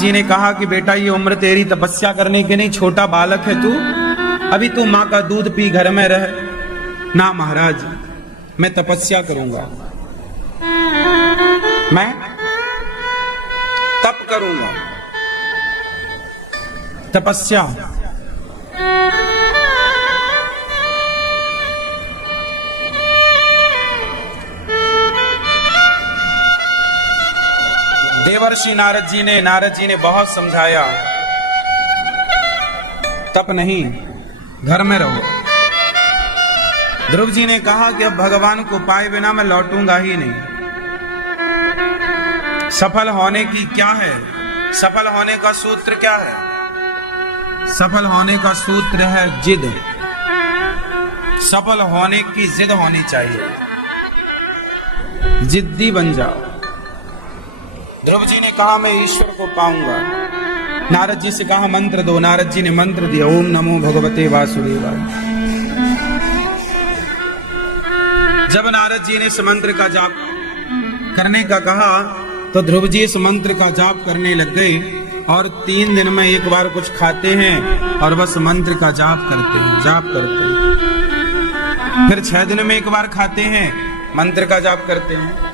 जी ने कहा कि बेटा ये उम्र तेरी तपस्या करने की नहीं, छोटा बालक है तू, अभी तू माँ का दूध पी घर में रह। ना महाराज, मैं तपस्या करूंगा, मैं तप करूंगा, तपस्या। देवर्षि नारद जी ने बहुत समझाया, तप नहीं, घर में रहो। ध्रुव जी ने कहा कि अब भगवान को पाए बिना मैं लौटूंगा ही नहीं। सफल होने की क्या है, सफल होने का सूत्र क्या है? सफल होने का सूत्र है जिद। सफल होने की जिद होनी चाहिए, जिद्दी बन जाओ। ध्रुव जी ने कहा मैं ईश्वर को पाऊंगा। नारद जी से कहा मंत्र दो। नारद जी ने मंत्र दिया, ओम नमो भगवते वासुदेवाय। जब नारद जी ने इस मंत्र का जाप करने का कहा तो ध्रुव जी इस मंत्र का जाप करने लग गए और 3 दिन में एक बार कुछ खाते हैं और बस मंत्र का जाप करते हैं, जाप करते हैं। फिर 6 दिन में एक बार खाते हैं, मंत्र का जाप करते हैं।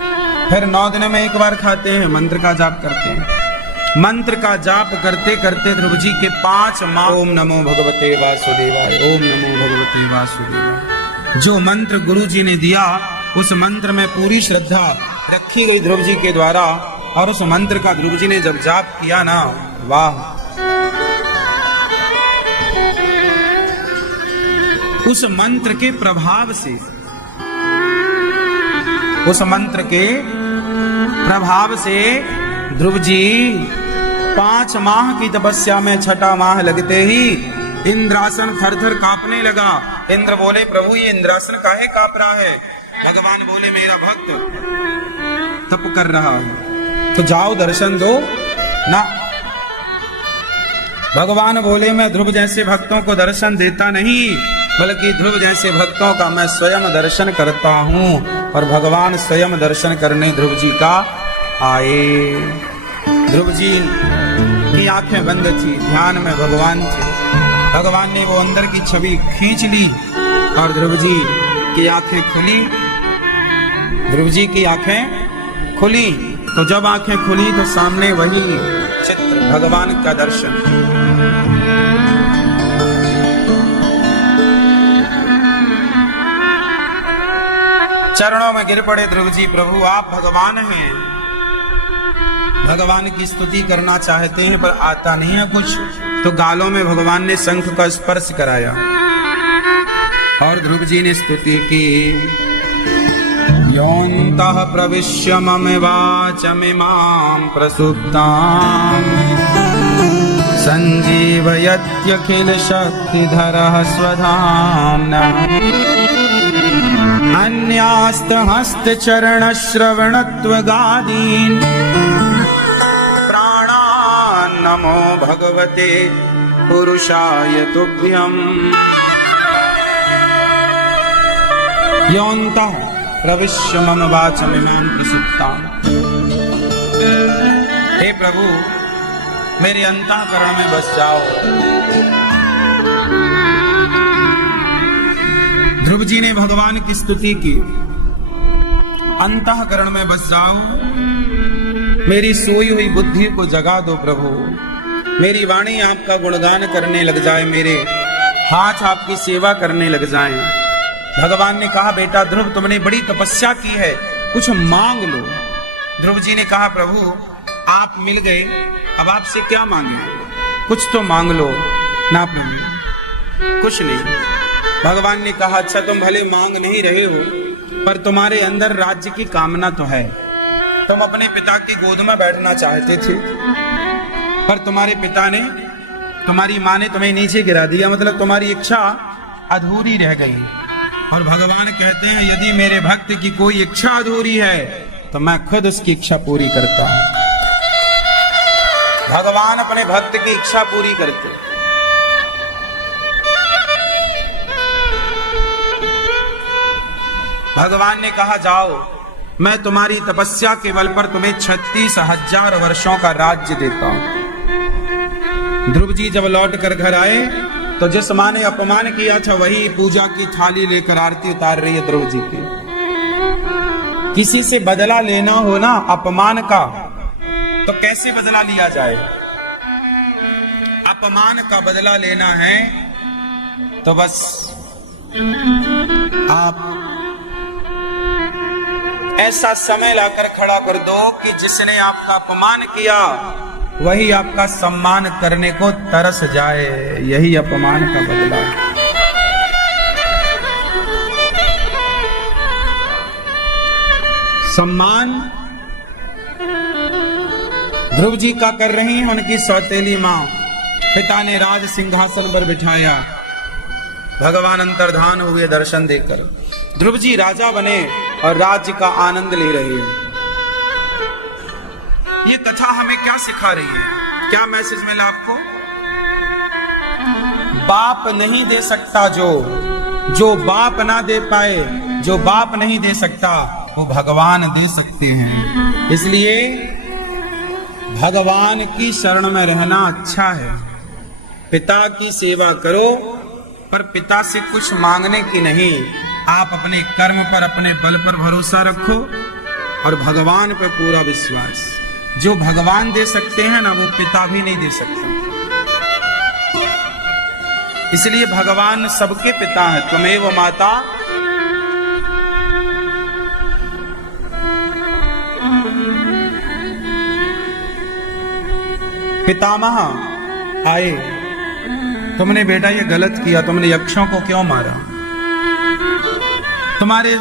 फिर 9 दिन में एक बार खाते हैं, मंत्र का जाप करते हैं। मंत्र का जाप करते करते ध्रुव जी के 5 माह ओम नमो भगवते वासुदेवाय, ओम नमो भगवते वासुदेवाय, जो मंत्र गुरु जी ने दिया उस मंत्र में पूरी श्रद्धा रखी गई ध्रुव जी के द्वारा। और उस मंत्र का ध्रुव जी ने जब जाप किया ना, वाह, उस मंत्र के प्रभाव से, उस मंत्र के प्रभाव से ध्रुव जी 5 माह की तपस्या में 6ठा माह लगते ही इंद्रासन थर-थर कांपने लगा। इंद्र बोले प्रभु ये इंद्रासन काहे कांप रहा है? भगवान बोले मेरा भक्त तप कर रहा है, तो जाओ दर्शन दो ना। भगवान बोले मैं ध्रुव जैसे भक्तों को दर्शन देता नहीं, बल्कि ध्रुव जैसे भक्तों का मैं स्वयं दर्शन करता हूँ। और भगवान स्वयं दर्शन करने ध्रुव जी का आए। ध्रुव जी की आंखें बंद थी, ध्यान में भगवान थे। भगवान ने वो अंदर की छवि खींच ली और ध्रुव जी की आंखें खुली। ध्रुव जी की आंखें खुली, तो जब आंखें खुली तो सामने वही चित्र, भगवान का दर्शन। चरणों में गिर पड़े ध्रुव जी, प्रभु आप भगवान हैं। भगवान की स्तुति करना चाहते हैं पर आता नहीं है कुछ, तो गालों में भगवान ने शंख का स्पर्श कराया और ध्रुव जी ने स्तुति की। योऽन्तः प्रविश्य मम वाचमिमां प्रसुप्तां सञ्जीवयत्यखिल शक्तिधरः स्वधाम्ना अन्यास्तहस्तचरणश्रवणत्वगादीन् प्राणान् नमो भगवते पुरुषाय तुभ्यम्। योऽन्तः प्रविश्य मम वाचमिमां प्रसुप्तां। हे प्रभु मेरे अंतःकरण में बस जाओ। ध्रुव जी ने भगवान की स्तुति की, अंतःकरण में बस जाओ, मेरी सोई हुई बुद्धि को जगा दो प्रभु। मेरी वाणी आपका गुणगान करने लग जाए, मेरे हाथ आपकी सेवा करने लग जाएं। भगवान ने कहा बेटा ध्रुव तुमने बड़ी तपस्या की है, कुछ मांग लो। ध्रुव जी ने कहा प्रभु आप मिल गए, अब आपसे क्या मांगे? कुछ तो मांग लो ना प्रभु। कुछ नहीं। भगवान ने कहा अच्छा तुम भले मांग नहीं रहे हो, पर तुम्हारे अंदर राज्य की कामना तो है। तुम अपने पिता की गोद में बैठना चाहते थे, पर तुम्हारे पिता ने, तुम्हारी माँ ने तुम्हें नीचे गिरा दिया, मतलब तुम्हारी इच्छा अधूरी रह गई। और भगवान कहते हैं यदि मेरे भक्त की कोई इच्छा अधूरी है तो मैं खुद उसकी इच्छा पूरी करता हूं। भगवान अपने भक्त की इच्छा पूरी करते। भगवान ने कहा जाओ मैं तुम्हारी तपस्या के बल पर तुम्हें 36,000 वर्षों का राज्य देता हूं। ध्रुव जी जब लौट कर घर आए तो जिस मां ने अपमान किया था वही पूजा की थाली लेकर आरती उतार रही है ध्रुव जी की। किसी से बदला लेना हो ना अपमान का, तो कैसे बदला लिया जाए? अपमान का बदला लेना है तो बस आप ऐसा समय लाकर खड़ा कर दो कि जिसने आपका अपमान किया वही आपका सम्मान करने को तरस जाए। यही अपमान का बदला है। सम्मान ध्रुव जी का कर रही हैं उनकी सौतेली मां। पिता ने राज सिंहासन पर बिठाया, भगवान अंतर्धान हुए दर्शन देकर। ध्रुव जी राजा बने और राज्य का आनंद ले रहे हैं। ये कथा हमें क्या सिखा रही है? क्या मैसेज मिला आपको? बाप नहीं दे सकता, जो बाप ना दे पाए, जो बाप नहीं दे सकता वो भगवान दे सकते हैं। इसलिए भगवान की शरण में रहना अच्छा है। पिता की सेवा करो, पर पिता से कुछ मांगने की नहीं। आप अपने कर्म पर, अपने बल पर भरोसा रखो और भगवान पर पूरा विश्वास। जो भगवान दे सकते हैं ना, वो पिता भी नहीं दे सकता। इसलिए भगवान सबके पिता है। त्वमेव माता पितामह आए, तुमने बेटा ये गलत किया, तुमने यक्षों को क्यों मारा? तुम्हारे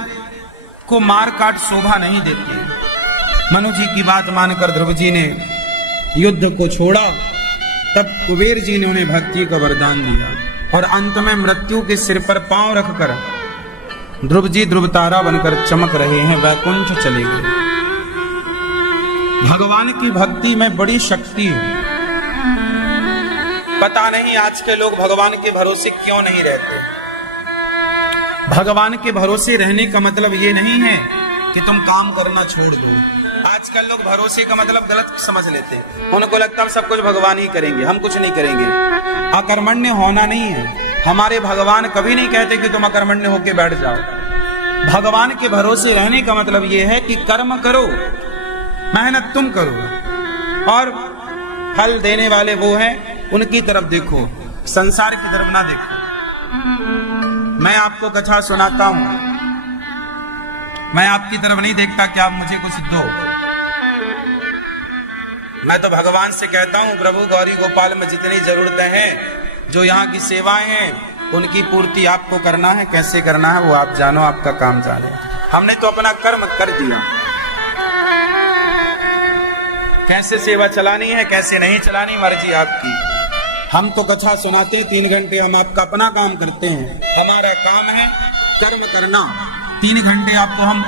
को मार काट शोभा नहीं देती। मनु जी की बात मानकर ध्रुव जी ने युद्ध को छोड़ा। तब कुबेर जी ने उन्हें भक्ति का वरदान दिया और अंत में मृत्यु के सिर पर पांव रखकर ध्रुव जी ध्रुव तारा बनकर चमक रहे हैं, वैकुंठ चले गए। भगवान की भक्ति में बड़ी शक्ति है। पता नहीं आज के लोग भगवान के भरोसे क्यों नहीं रहते। भगवान के भरोसे रहने का मतलब ये नहीं है कि तुम काम करना छोड़ दो। आजकल लोग भरोसे का मतलब गलत समझ लेते हैं। उनको लगता है सब कुछ भगवान ही करेंगे, हम कुछ नहीं करेंगे। अकर्मण्य होना नहीं है। हमारे भगवान कभी नहीं कहते कि तुम अकर्मण्य होके बैठ जाओ। भगवान के भरोसे रहने का मतलब ये है कि कर्म करो, मेहनत तुम करो और फल देने वाले वो हैं, उनकी तरफ देखो, संसार की तरफ ना देखो। मैं आपको कथा सुनाता हूं, मैं आपकी तरफ नहीं देखता कि आप मुझे कुछ दो। मैं तो भगवान से कहता हूं, प्रभु गौरी गोपाल में जितनी जरूरतें हैं, जो यहाँ की सेवाएं हैं, उनकी पूर्ति आपको करना है। कैसे करना है वो आप जानो, आपका काम जाने। हमने तो अपना कर्म कर दिया। कैसे सेवा चलानी है, कैसे नहीं चलानी, मर्जी आपकी। हम तो कथा सुनाते 3 घंटे, हम आपका अपना काम करते हैं। हमारा काम है कर्म करना। 3 घंटे आपको हम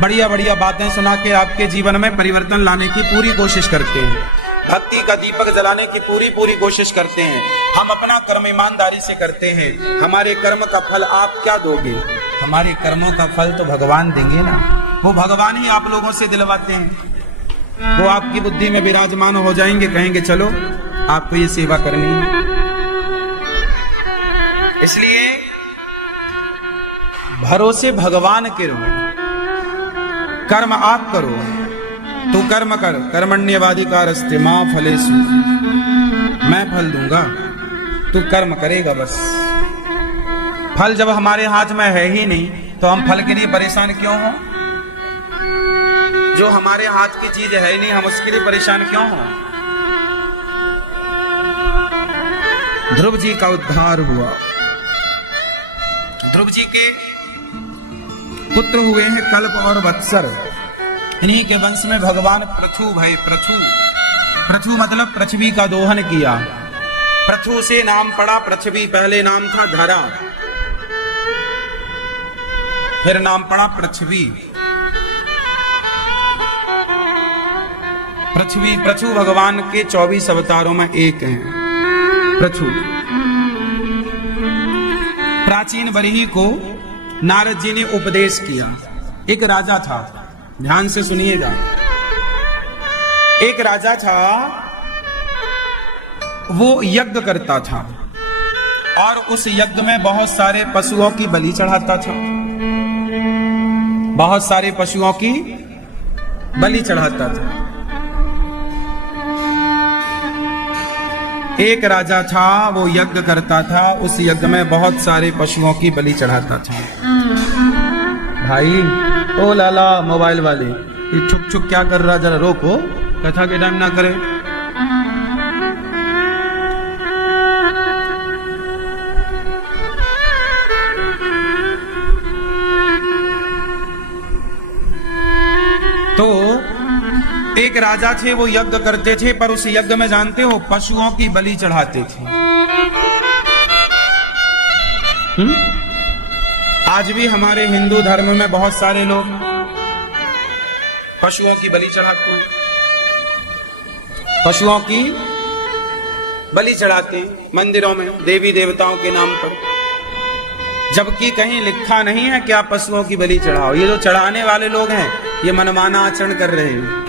बढ़िया बढ़िया बातें सुना के आपके जीवन में परिवर्तन लाने की पूरी कोशिश करते हैं। भक्ति का दीपक जलाने की पूरी कोशिश करते हैं। हम अपना कर्म ईमानदारी से करते हैं। हमारे कर्म का फल आप क्या दोगे? हमारे कर्मों का फल तो भगवान देंगे ना। वो भगवान ही आप लोगों से दिलवाते हैं। वो आपकी बुद्धि में विराजमान हो जाएंगे, कहेंगे चलो आपको ये सेवा करनी है। इसलिए भरोसे भगवान के रहो। कर्म आप करो, तू कर्म कर, कर्मण्यवाधिकारस्ते मां फलेषु, मैं फल दूंगा, तू कर्म करेगा बस। फल जब हमारे हाथ में है ही नहीं तो हम फल के लिए परेशान क्यों हो? जो हमारे हाथ की चीज है ही नहीं, हम उसके लिए परेशान क्यों हो? ध्रुव जी का उद्धार हुआ। ध्रुव जी के पुत्र हुए हैं कल्प और वत्सर। इन्हीं के वंश में भगवान पृथु भय। पृथु मतलब पृथ्वी का दोहन किया। पृथु से नाम पड़ा पृथ्वी। पहले नाम था धरा, फिर नाम पड़ा पृथ्वी। पृथु भगवान के 24 अवतारों में एक हैं। पृथु प्राचीन बरही को नारद जी ने उपदेश किया। एक राजा था, ध्यान से सुनिएगा। एक राजा था, वो यज्ञ करता था और उस यज्ञ में बहुत सारे पशुओं की बलि चढ़ाता था, बहुत सारे पशुओं की बलि चढ़ाता था। एक राजा था, वो यज्ञ करता था, उस यज्ञ में बहुत सारे पशुओं की बलि चढ़ाता था। भाई ओ लाला मोबाइल वाले, ये छुक छुक क्या कर रहा, जरा रोको, कथा के टाइम ना करे। तो एक राजा थे, वो यज्ञ करते थे, पर उस यज्ञ में जानते हो पशुओं की बलि चढ़ाते थे। आज भी हमारे हिंदू धर्म में बहुत सारे लोग पशुओं की बलि चढ़ाते हैं, पशुओं की बलि चढ़ाते हैं मंदिरों में देवी देवताओं के नाम पर, जबकि कहीं लिखा नहीं है कि आप पशुओं की बलि चढ़ाओ। ये जो चढ़ाने वाले लोग हैं ये मनमाना आचरण कर रहे हैं,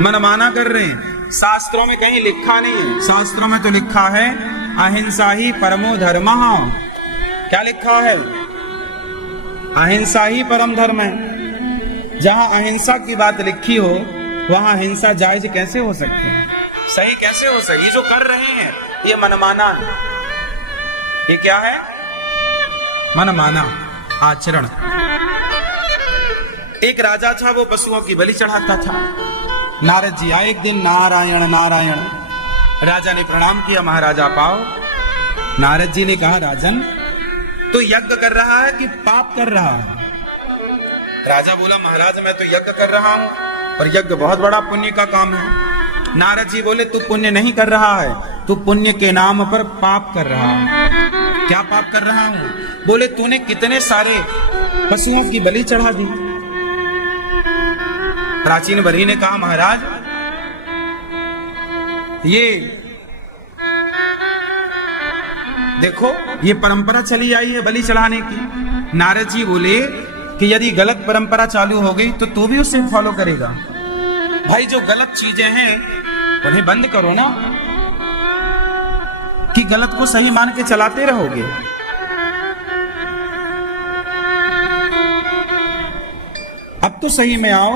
मनमाना कर रहे हैं। शास्त्रों में कहीं लिखा नहीं है, शास्त्रों में तो लिखा है अहिंसा ही परमो धर्मः। क्या लिखा है? अहिंसा ही परम धर्म है। जहां अहिंसा की बात लिखी हो वहां हिंसा जायज कैसे हो सकती है, सही कैसे हो सकती? ये जो कर रहे हैं ये मनमाना है। ये क्या है? मनमाना आचरण। एक राजा था, वो पशुओं की बलि चढ़ाता था। नारद जी आए एक दिन, नारायण नारायण। राजा ने प्रणाम किया, महाराजा पाओ। नारद जी ने कहा, राजन तो यज्ञ कर रहा है कि पाप कर रहा है? राजा बोला, महाराज मैं तो यज्ञ कर रहा हूं, और यज्ञ बहुत बड़ा पुण्य का काम है। नारद जी बोले, तू पुण्य नहीं कर रहा है, तू पुण्य के नाम पर पाप कर रहा है। क्या पाप कर रहा हूं? बोले, तूने कितने सारे पशुओं की बलि चढ़ा दी। प्राचीन बरी ने कहा, महाराज ये देखो, ये परंपरा चली आई है बलि चढ़ाने की। नारद जी बोले कि यदि गलत परंपरा चालू हो गई तो तू भी उससे फॉलो करेगा। भाई जो गलत चीजें हैं उन्हें बंद करो ना, कि गलत को सही मान के चलाते रहोगे। अब तो सही में आओ।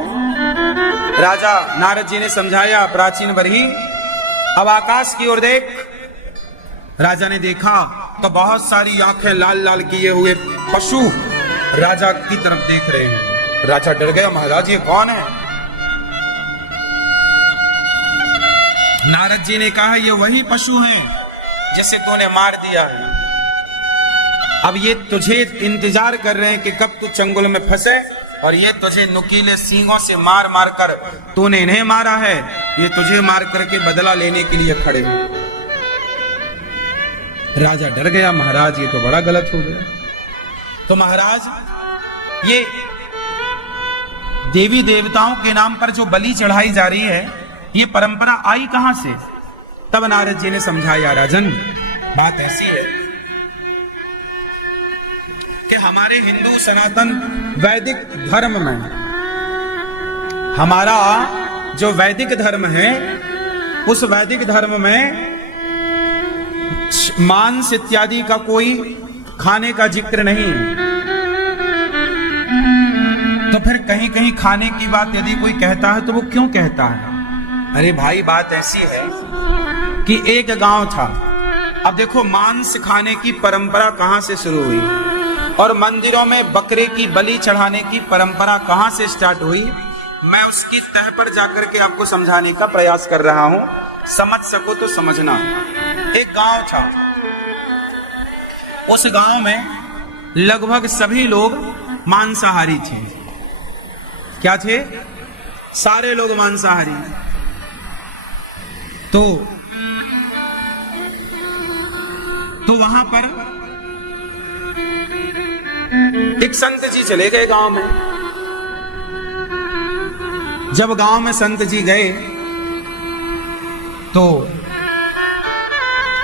राजा नारद जी ने समझाया, प्राचीन बरही अब आकाश की ओर देख। राजा ने देखा तो बहुत सारी आंखें लाल लाल किए हुए पशु राजा की तरफ देख रहे हैं। राजा डर गया, महाराज ये कौन है? नारद जी ने कहा, ये वही पशु हैं जिसे तूने मार दिया है। अब ये तुझे इंतजार कर रहे हैं कि कब तू चंगुल में फंसे, और ये तुझे नुकीले सींगों से मार मार कर, तूने इन्हें मारा है, ये तुझे मार करके बदला लेने के लिए खड़े हैं। राजा डर गया, महाराज ये तो बड़ा गलत हो गया। तो महाराज ये देवी देवताओं के नाम पर जो बलि चढ़ाई जा रही है, ये परंपरा आई कहां से? तब नारद जी ने समझाया, राजन बात ऐसी है कि हमारे हिंदू सनातन वैदिक धर्म में, हमारा जो वैदिक धर्म है, उस वैदिक धर्म में मांस इत्यादि का कोई खाने का जिक्र नहीं। तो फिर कहीं कहीं खाने की बात यदि कोई कहता है तो वो क्यों कहता है? अरे भाई बात ऐसी है कि एक गांव था। अब देखो मांस खाने की परंपरा कहां से शुरू हुई और मंदिरों में बकरे की बलि चढ़ाने की परंपरा कहां से स्टार्ट हुई, मैं उसकी तह पर जाकर के आपको समझाने का प्रयास कर रहा हूं। समझ सको तो समझना। एक गांव था, उस गांव में लगभग सभी लोग मांसाहारी थे। क्या थे? सारे लोग मांसाहारी। तो वहां पर एक संत जी चले गए गांव में। जब गांव में संत जी गए तो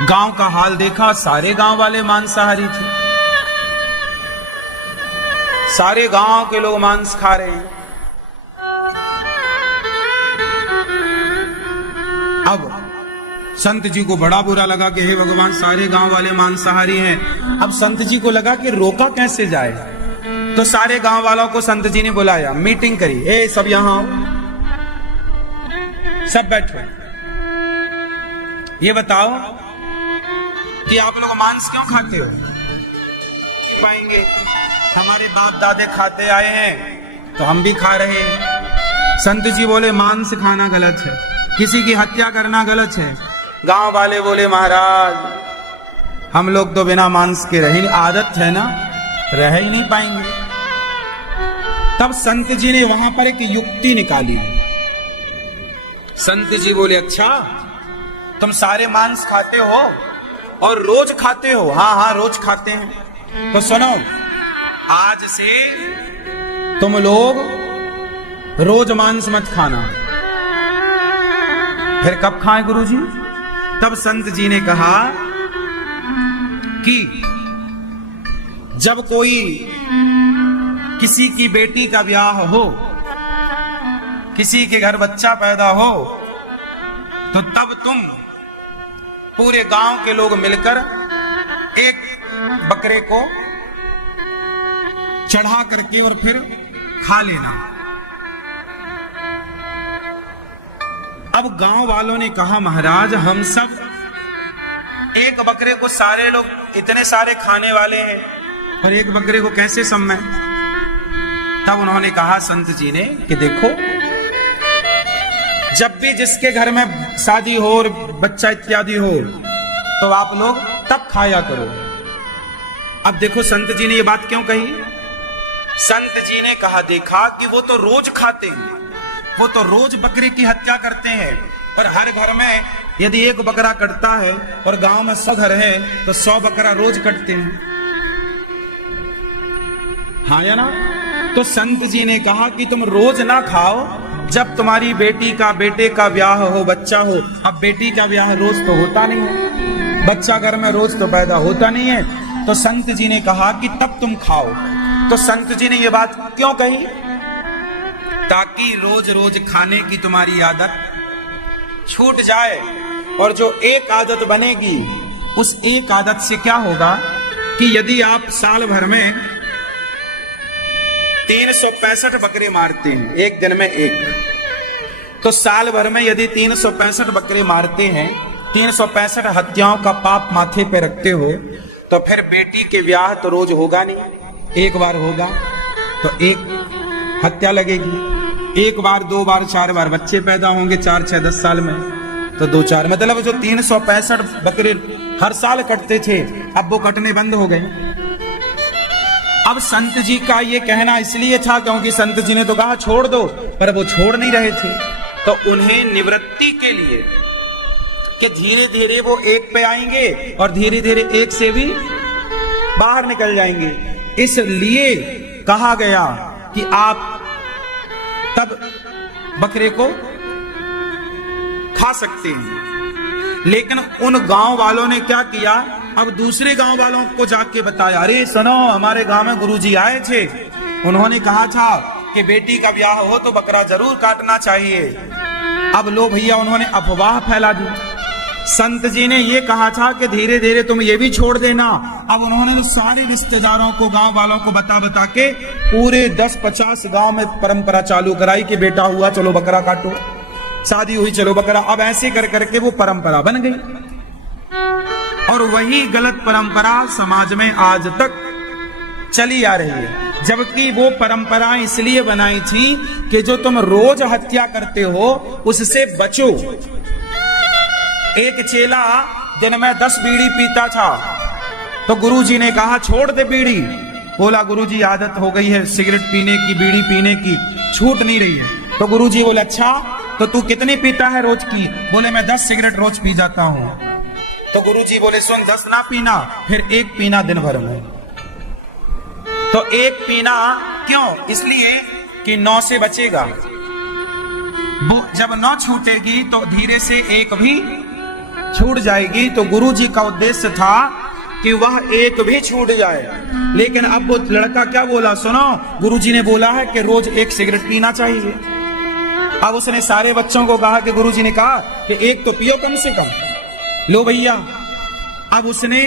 गांव का हाल देखा, सारे गांव वाले मांसाहारी थे। सारे गांव के लोग मांस खा रहे हैं। अब संत जी को बड़ा बुरा लगा कि हे भगवान, सारे गांव वाले मांसाहारी हैं। अब संत जी को लगा कि रोका कैसे जाए, तो सारे गांव वालों को संत जी ने बुलाया, मीटिंग करी, ए सब यहां आओ, सब बैठो, ये बताओ कि आप लोग मांस क्यों खाते हो? पाएंगे, हमारे बाप दादे खाते आए हैं तो हम भी खा रहे हैं। संत जी बोले मांस खाना गलत है, किसी की हत्या करना गलत है। गांव वाले बोले महाराज, हम लोग तो बिना मांस के रह ही, आदत है ना, रह ही नहीं पाएंगे। तब संत जी ने वहां पर एक युक्ति निकाली। संत जी बोले अच्छा, तुम सारे मांस खाते हो और रोज खाते हो? हाँ हाँ, रोज खाते हैं। तो सुनो, आज से तुम लोग रोज मांस मत खाना। फिर कब खाएं गुरुजी? तब संत जी ने कहा कि जब कोई किसी की बेटी का ब्याह हो, किसी के घर बच्चा पैदा हो, तो तब तुम पूरे गांव के लोग मिलकर एक बकरे को चढ़ा करके और फिर खा लेना। अब गांव वालों ने कहा महाराज, हम सब एक बकरे को, सारे लोग इतने सारे खाने वाले हैं, और एक बकरे को कैसे सम्में? तब उन्होंने कहा संत जी ने कि देखो, जब भी जिसके घर में शादी हो और बच्चा इत्यादि हो, तो आप लोग तब खाया करो। अब देखो संत जी ने ये बात क्यों कही? संत जी ने कहा देखा कि वो तो रोज खाते हैं, वो तो रोज बकरे की हत्या करते हैं, और हर घर में यदि एक बकरा कटता है और गांव में 100 घर है तो 100 बकरा रोज कटते हैं, हाँ या ना? तो संत जी ने कहा कि तुम रोज ना खाओ, जब तुम्हारी बेटी का, बेटे का ब्याह हो, बच्चा हो। अब बेटी का ब्याह रोज तो होता नहीं है, बच्चा घर में रोज तो पैदा होता नहीं है, तो संत जी ने कहा कि तब तुम खाओ। तो संत जी ने ये बात क्यों कही? ताकि रोज रोज खाने की तुम्हारी आदत छूट जाए, और जो एक आदत बनेगी, उस एक आदत से क्या होगा कि यदि आप साल भर में 365 बकरे मारते हैं, एक दिन में एक, तो साल भर में यदि 365 बकरे मारते हैं, 365 हत्याओं का पाप माथे पे रखते हो, तो फिर बेटी के ब्याह तो रोज होगा नहीं, एक बार होगा तो एक हत्या लगेगी, एक बार, 2 बार, 4 बार बच्चे पैदा होंगे 4, 6, 10 साल में, तो 2, 4, मतलब जो 365 बकरे हर साल कटते थे, अब वो कटने बंद हो गए। अब संत जी का ये कहना इसलिए था क्योंकि संत जी ने तो कहा छोड़ दो, पर वो छोड़ नहीं रहे थे, तो उन्हें निवृत्ति के लिए कि धीरे धीरे वो एक पे आएंगे और धीरे धीरे एक से भी बाहर निकल जाएंगे, इसलिए कहा गया कि आप तब बकरे को खा सकते हैं। लेकिन उन गांव वालों ने क्या किया, अब दूसरे गांव वालों को जाके बताया, अरे सुनो, हमारे गांव में गुरुजी आए थे, उन्होंने कहा था कि बेटी का ब्याह हो तो बकरा जरूर काटना चाहिए। अब लो भैया, उन्होंने अफवाह फैला दी। संत जी ने ये कहा था कि धीरे धीरे तुम ये भी छोड़ देना। अब उन्होंने सारे रिश्तेदारों को, गांव वालों को बता बता के पूरे 10-50 गांव में परंपरा चालू कराई कि बेटा हुआ चलो बकरा काटो, शादी हुई चलो बकरा। अब ऐसे कर करके वो परंपरा बन गई, और वही गलत परंपरा समाज में आज तक चली आ रही है। जबकि वो परंपरा इसलिए बनाई थी कि जो तुम रोज हत्या करते हो उससे बचो। एक चेला दिन में 10 बीड़ी पीता था, तो गुरुजी ने कहा छोड़ दे बीड़ी। बोला गुरुजी आदत हो गई है सिगरेट पीने की, बीड़ी पीने की, छूट नहीं रही है। तो गुरुजी बोले अच्छा तो तू कितनी पीता है रोज की? बोले मैं 10 सिगरेट रोज पी जाता हूं। तो गुरुजी बोले सुन, 10 ना पीना, फिर 1 पीना दिन भर में। तो 1 पीना क्यों? इसलिए कि 9 से बचेगा। वो जब 9 छूटेगी तो धीरे से 1 भी छूट जाएगी। तो गुरुजी का उद्देश्य था कि वह 1 भी छूट जाए। लेकिन अब वो लड़का क्या बोला, सुनो, गुरुजी ने बोला है कि रोज 1 सिगरेट पीना चाहिए। अब उसने सारे बच्चों को कहा कि गुरुजी ने कहा कि 1 तो पियो कम से कम। लो भैया, अब उसने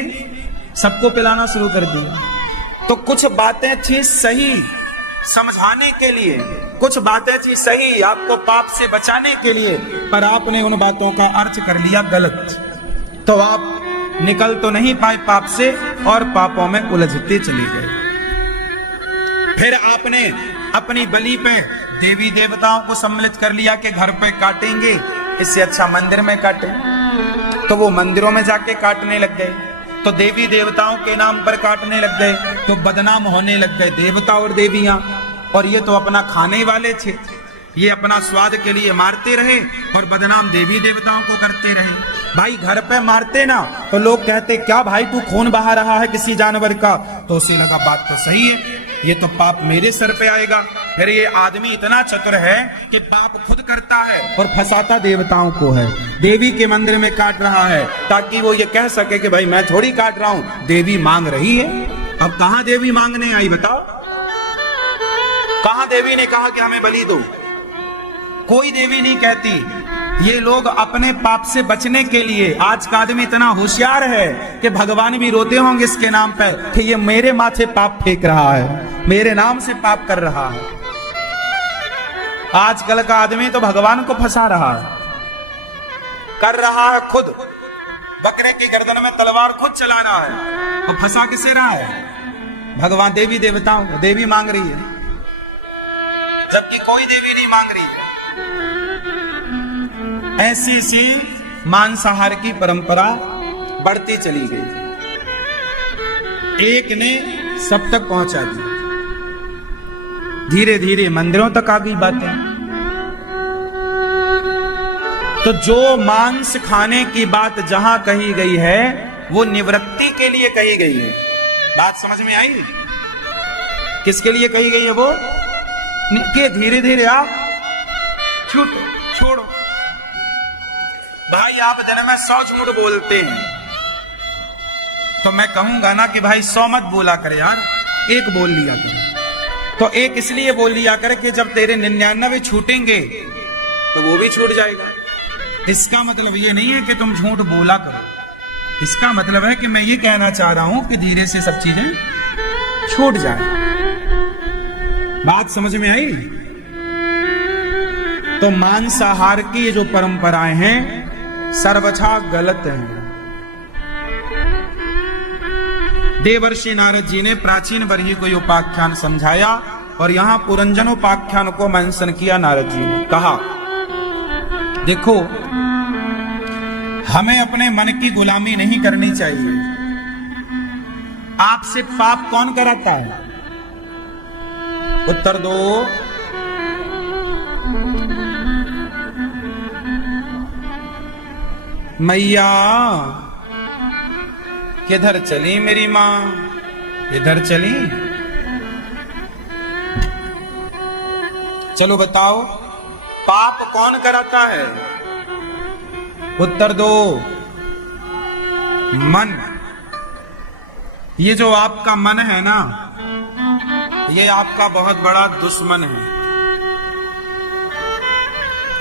सबको पिलाना शुरू कर दिया। तो कुछ बातें थी सही समझाने के लिए, कुछ बातें थी सही आपको पाप से बचाने के लिए, पर आपने उन बातों का अर्थ कर लिया गलत, तो आप निकल तो नहीं पाए पाप से और पापों में उलझते चले गए। फिर आपने अपनी बलि पे देवी देवताओं को सम्मिलित कर लिया कि घर पे काटेंगे, इससे अच्छा मंदिर में काटें। तो वो मंदिरों में जाके काटने लग गए, तो देवी देवताओं के नाम पर काटने लग गए, तो बदनाम होने लग गए देवता और देवियां। और ये तो अपना खाने वाले थे, ये अपना स्वाद के लिए मारते रहे और बदनाम देवी देवताओं को करते रहे। भाई घर पे मारते ना तो लोग कहते क्या भाई तू खून बहा रहा है किसी जानवर का, तो उसे लगा बात तो सही है, ये तो पाप मेरे सर पे आएगा। फिर ये आदमी इतना चतुर है कि पाप खुद करता है और फंसाता देवताओं को है। देवी के मंदिर में काट रहा है ताकि वो ये कह सके कि भाई मैं थोड़ी काट रहा हूं, देवी मांग रही है। अब कहां देवी मांगने आई बताओ, कहां देवी ने कहा कि हमें बलि दो? कोई देवी नहीं कहती। ये लोग अपने पाप से बचने के लिए, आज का आदमी इतना होशियार है कि भगवान भी रोते होंगे इसके नाम पे कि ये मेरे माथे पाप फेंक रहा है, मेरे नाम से पाप कर रहा है। आजकल का आदमी तो भगवान को फंसा रहा है, कर रहा है खुद, बकरे की गर्दन में तलवार खुद चला रहा है, और फंसा किसे रहा है? भगवान देवी देवताओं को। देवी मांग रही है जबकि कोई देवी नहीं मांग रही है। ऐसी सी मांसाहार की परंपरा बढ़ती चली गई, एक ने सब तक पहुंचा दी, धीरे धीरे मंदिरों तक आ गई बातें। तो जो मांस खाने की बात जहां कही गई है वो निवृत्ति के लिए कही गई है। बात समझ में आई? किसके लिए कही गई है वो? कि धीरे धीरे आप छोड़ो। भाई आप दिन में 100 झूठ बोलते हैं, तो मैं कहूंगा ना कि भाई 100 मत बोला कर यार, एक बोल लिया कर। तो एक इसलिए बोल लिया कर कि जब तेरे 99 छूटेंगे तो वो भी छूट जाएगा। इसका मतलब ये नहीं है कि तुम झूठ बोला करो, इसका मतलब है कि मैं ये कहना चाह रहा हूं कि धीरे से सब चीजें छूट जाए। बात समझ में आई? तो मांसाहार की जो परंपराएं हैं सर्वथा गलत हैं। देवर्षि नारद जी ने प्राचीन वर्ही को उपाख्यान समझाया और यहां पुरंजन उपाख्यान को मेंशन किया। नारद जी ने कहा देखो, हमें अपने मन की गुलामी नहीं करनी चाहिए। आपसे पाप कौन कराता है? उत्तर दो। मैया किधर चली मेरी मां, किधर चली? चलो बताओ, पाप कौन कराता है? उत्तर दो। मन। ये जो आपका मन है ना, ये आपका बहुत बड़ा दुश्मन है।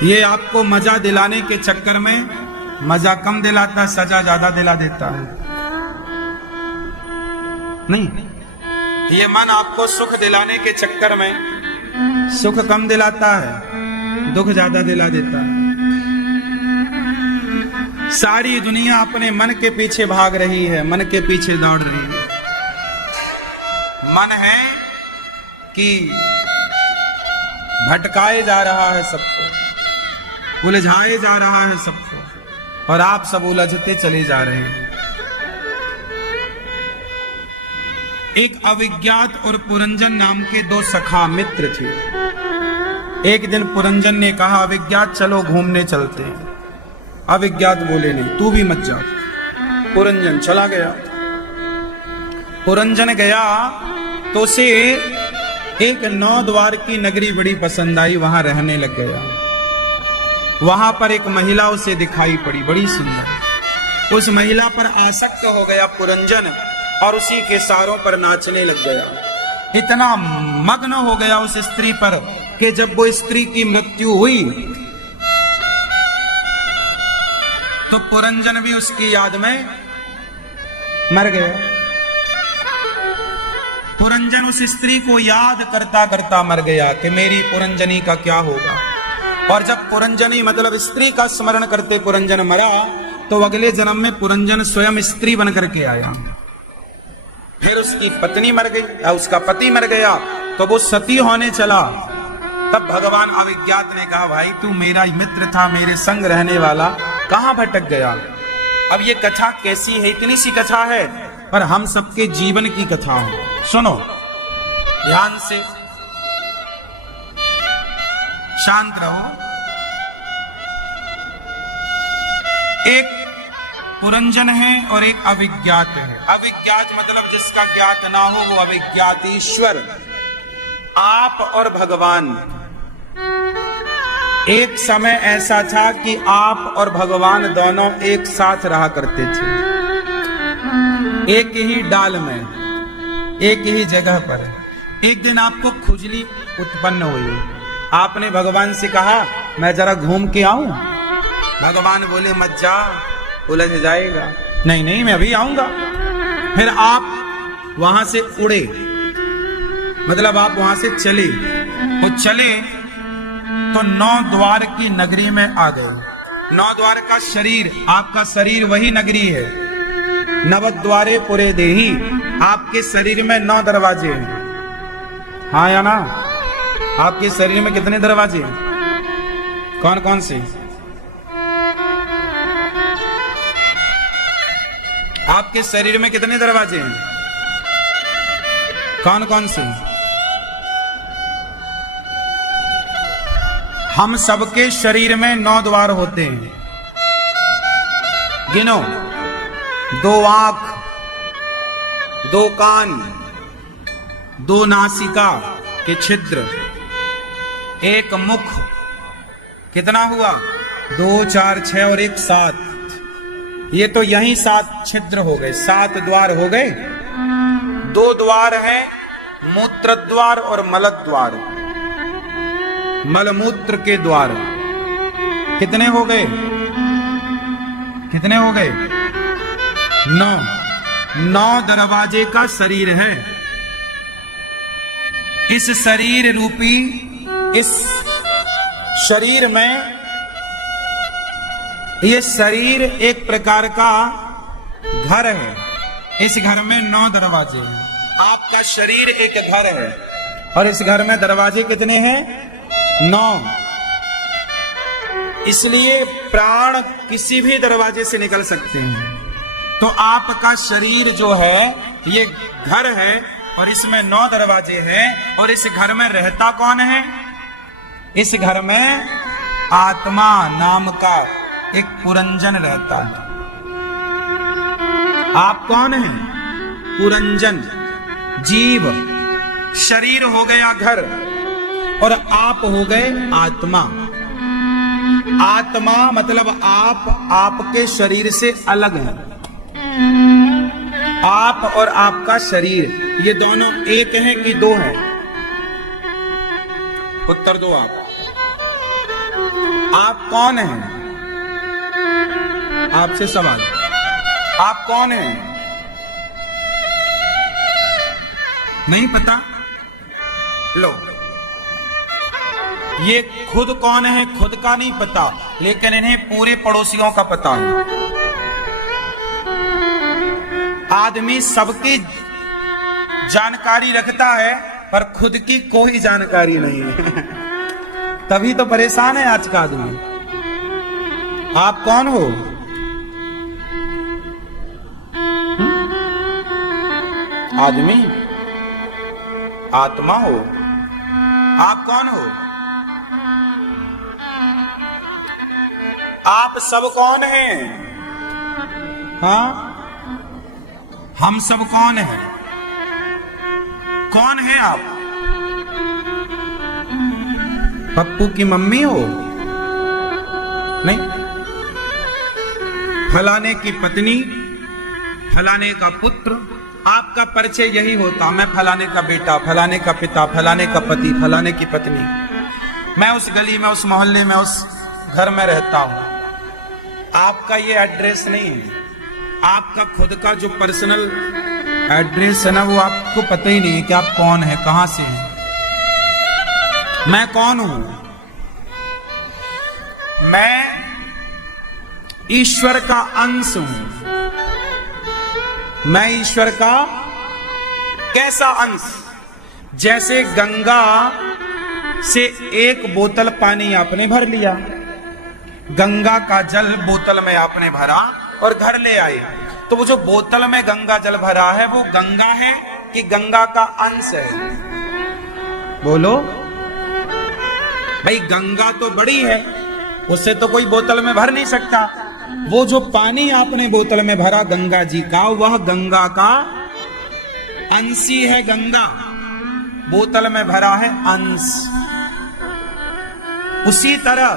ये आपको मजा दिलाने के चक्कर में मजा कम दिलाता, सजा ज्यादा दिला देता है। नहीं, ये मन आपको सुख दिलाने के चक्कर में सुख कम दिलाता है, दुख ज्यादा दिला देता है। सारी दुनिया अपने मन के पीछे भाग रही है, मन के पीछे दौड़ रही है। मन है कि भटकाए जा रहा है सबको, उलझाए जा रहा है सबको, और आप सब उलझते चले जा रहे हैं। एक अविज्ञात और पुरंजन नाम के दो सखा मित्र थे। एक दिन पुरंजन ने कहा, अविज्ञात चलो घूमने चलते हैं। अविज्ञात बोले नहीं, तू भी मत जा। पुरंजन चला गया। पुरंजन गया तो उसे एक 9 द्वार की नगरी बड़ी पसंद आई, वहां रहने लग गया। वहां पर एक महिला उसे दिखाई पड़ी, बड़ी सुंदर। उस महिला पर आसक्त हो गया पुरंजन और उसी के सारों पर नाचने लग गया। इतना मग्न हो गया उस स्त्री पर कि जब वो स्त्री की मृत्यु हुई तो पुरंजन भी उसकी याद में मर गया। पुरंजन उस स्त्री को याद करता करता मर गया कि मेरी पुरंजनी का क्या होगा। और जब पुरंजनी मतलब स्त्री का स्मरण करते पुरंजन मरा, तो अगले जन्म में पुरंजन स्वयं स्त्री बन करके आया। फिर उसकी पत्नी मर गई, उसका पति मर गया, तो वो सती होने चला। तब भगवान अविज्ञात ने कहा, भाई तू मेरा मित्र था, मेरे संग रहने वाला, कहां भटक गया। अब ये कथा कैसी है, इतनी सी कथा है पर हम सबके जीवन की कथा है। सुनो ध्यान से, शांत रहो। एक पुरंजन है और एक अविज्ञात है। अविज्ञात मतलब जिसका ज्ञात ना हो, वो अविज्ञात ईश्वर, आप और भगवान। एक समय ऐसा था कि आप और भगवान दोनों एक साथ रहा करते थे, एक ही डाल में, एक ही जगह पर। एक दिन आपको खुजली उत्पन्न हुई, आपने भगवान से कहा मैं जरा घूम के आऊं। भगवान बोले मत जा, उलझ जाएगा। नहीं नहीं मैं अभी आऊंगा। फिर आप वहां से उड़े, मतलब आप वहां से चले। वो चले तो 9 द्वार की नगरी में आ गए। 9 द्वार का शरीर, आपका शरीर वही नगरी है। नवद्वारे पुरे देही, आपके शरीर में 9 दरवाजे हैं। हाँ या ना? आपके शरीर में कितने दरवाजे हैं? कौन कौन से? आपके शरीर में कितने दरवाजे हैं? कौन कौन से? हम सबके शरीर में 9 द्वार होते हैं। गिनो। 2 आंख, 2 कान, 2 नासिका के छिद्र, 1 मुख, कितना हुआ? 2, 4, 6 और 1 7। ये तो यही 7 छिद्र हो गए, 7 द्वार हो गए। 2 द्वार हैं मूत्र द्वार और मल द्वार। मलमूत्र के द्वार कितने हो गए? कितने हो गए? 9 दरवाजे का शरीर है। इस शरीर रूपी इस शरीर में, ये शरीर एक प्रकार का घर है। इस घर में 9 दरवाजे हैं। आपका शरीर एक घर है और इस घर में दरवाजे कितने हैं? 9। इसलिए प्राण किसी भी दरवाजे से निकल सकते हैं। तो आपका शरीर जो है ये घर है और इसमें 9 दरवाजे हैं। और इस घर में रहता कौन है? इस घर में आत्मा नाम का एक पुरंजन रहता है। आप कौन हैं? पुरंजन, जीव। शरीर हो गया घर और आप हो गए आत्मा। आत्मा मतलब आप आपके शरीर से अलग हैं। आप और आपका शरीर ये दोनों एक हैं कि 2 हैं? उत्तर दो आप। आप कौन हैं? आपसे सवाल, आप कौन हैं? नहीं पता? लो, ये खुद कौन है खुद का नहीं पता, लेकिन इन्हें पूरे पड़ोसियों का पता है। आदमी सबकी जानकारी रखता है पर खुद की कोई जानकारी नहीं है। तभी तो परेशान है आज का आदमी। आप कौन हो? आदमी? आत्मा हो? आप कौन हो? आप सब कौन हैं? हाँ, हम सब कौन हैं? कौन है आप? पप्पू की मम्मी हो? नहीं। फलाने की पत्नी, फलाने का पुत्र। आपका परिचय यही होता, मैं फलाने का बेटा, फलाने का पिता, फलाने का पति, फलाने की पत्नी। मैं उस गली में, उस मोहल्ले में, उस घर में रहता हूं। आपका ये एड्रेस नहीं है, आपका खुद का जो पर्सनल एड्रेस है ना, वो आपको पता ही नहीं है कि आप कौन है, कहां से हैं। मैं कौन हूं? मैं ईश्वर का अंश हूं। मैं ईश्वर का कैसा अंश? जैसे गंगा से एक बोतल पानी आपने भर लिया, गंगा का जल बोतल में आपने भरा और घर ले आए, तो वो जो बोतल में गंगा जल भरा है वो गंगा है कि गंगा का अंश है? बोलो भाई, गंगा तो बड़ी है, उससे तो कोई बोतल में भर नहीं सकता। वो जो पानी आपने बोतल में भरा गंगा जी का, वह गंगा का अंशी है। गंगा बोतल में भरा है अंश। उसी तरह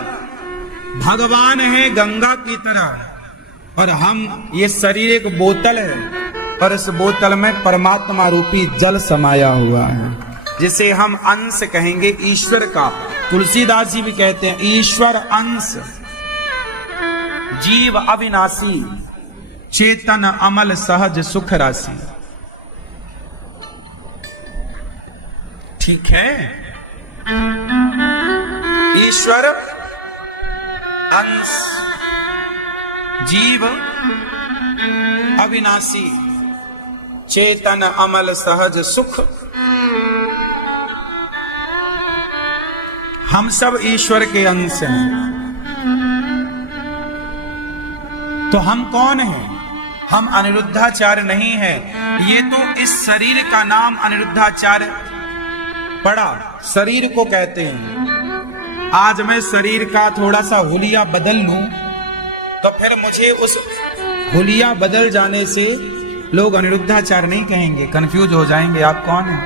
भगवान है गंगा की तरह, और हम, ये शरीर एक बोतल है और इस बोतल में परमात्मा रूपी जल समाया हुआ है, जिसे हम अंश कहेंगे ईश्वर का। तुलसीदास जी भी कहते हैं ईश्वर अंश, जीव अविनाशी, चेतन अमल सहज सुख राशि। ठीक है, ईश्वर अंश, जीव अविनाशी, चेतन अमल सहज सुख। हम सब ईश्वर के अंश हैं। तो हम कौन हैं? हम अनिरुद्धाचार्य नहीं हैं। ये तो इस शरीर का नाम अनिरुद्धाचार्य पड़ा, शरीर को कहते हैं। आज मैं शरीर का थोड़ा सा हुलिया बदल लूं तो फिर मुझे उस हुलिया बदल जाने से लोग अनिरुद्धाचार्य नहीं कहेंगे, कंफ्यूज हो जाएंगे आप कौन है।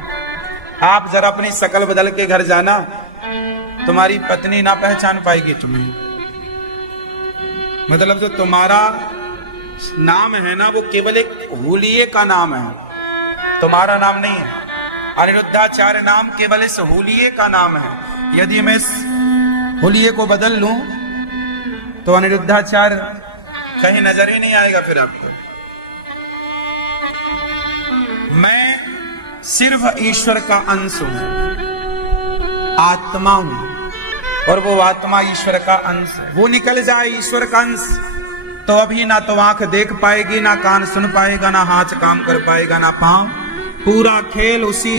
आप जरा अपनी शक्ल बदल के घर जाना, तुम्हारी पत्नी ना पहचान पाएगी तुम्हें। मतलब जो तुम्हारा नाम है ना, वो केवल एक हुलिये का नाम है, तुम्हारा नाम नहीं है। अनिरुद्धाचार्य नाम केवल इस हुलिये का नाम है। यदि मैं इस हुलिये को बदल लूं तो अनिरुद्धाचार्य कहीं नजर ही नहीं आएगा फिर आपको। मैं सिर्फ ईश्वर का अंश हूं, आत्मा हूं, और वो आत्मा ईश्वर का अंश है। वो निकल जाए ईश्वर का अंश तो अभी ना तो आंख देख पाएगी, ना कान सुन पाएगा, ना हाथ काम कर पाएगा, ना पांव। पूरा खेल उसी